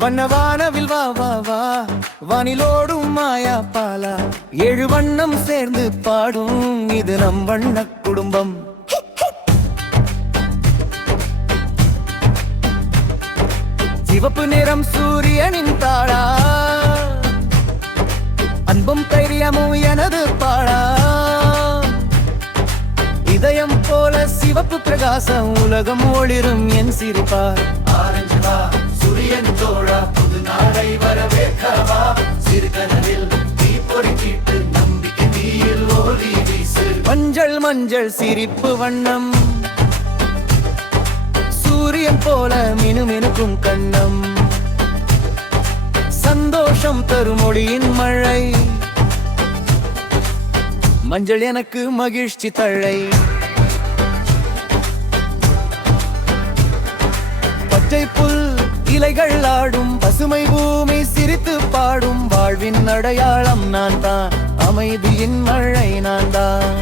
வண்ணவானவில் வா வா வா வானிலோடும் மாயா பாலா 7 வண்ணம் சேர்ந்து பாடும் இது நம் வண்ண குடும்பம். சிவப்பு நிறம் சூரியனின் தாளா, அன்பும் தைரியமும் எனது பாடா. இதயம் போல சிவப்பு பிரகாசம் உலகம் ஒளிரும் என் சிரிப்பார். ஆரஞ்சு வா சூரியன் தோழா புது நாளை வரவேற்கவா. சிறுகனவில் தீப்பொறி தீட்டு நம்பிக்கை தீயில் ஒளி வீசு. மஞ்சள் மஞ்சள் சிரிப்பு வண்ணம் சூரியன் போல மினுமினுக்கும் கண்ணம். சந்தோஷம் தரும் மொழியின் மழை, மஞ்சள் எனக்கு மகிழ்ச்சி தழை. பச்சை புல் இலைகள் ஆடும், பசுமை பூமி சிரித்து பாடும். வாழ்வின் அடையாளம் நான் தான், அமைதியின் மழை நான் தான்.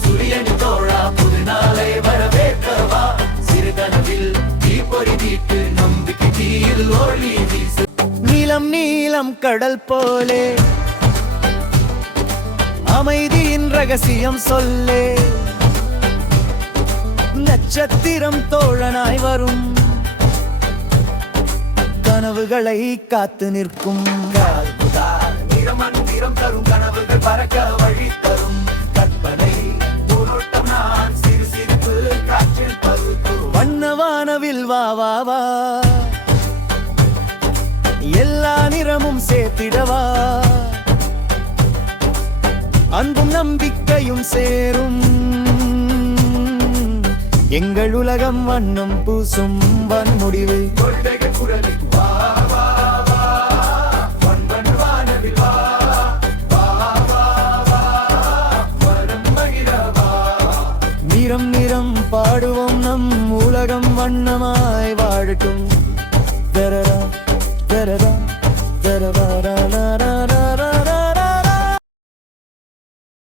சூரியன் தோழா புது நாளை வரவேற்கவா. சிறுகனவில் தீப்பொறி தீட்டு நம்பிக்கை தீயில் ஒளி வீசு. நீலம் நீலம் கடல் போலே அமைதியின் ரகசியம் சொல்லே. நட்சத்திரம் தோழனாய் வரும், கனவுகளை காத்து நிற்கும். நிறம் தரும் கனவுகள் பறக்க வழி தரும். கற்பனை பூரோட்டம் நான் சிறு சிரிப்பு காற்றில் பருத்தும். வண்ணவானவில் வா வா வா எல்லா நிறமும் சேர்த்திடவா. அன்பும் நம்பிக்கையும் சேரும், எங்கள் உலகம் வண்ணம் பூசும் வன்முடிவு. நிறம் நிறம் பாடுவோம், நம் உலகம் வண்ணமாய் வாழட்டும்.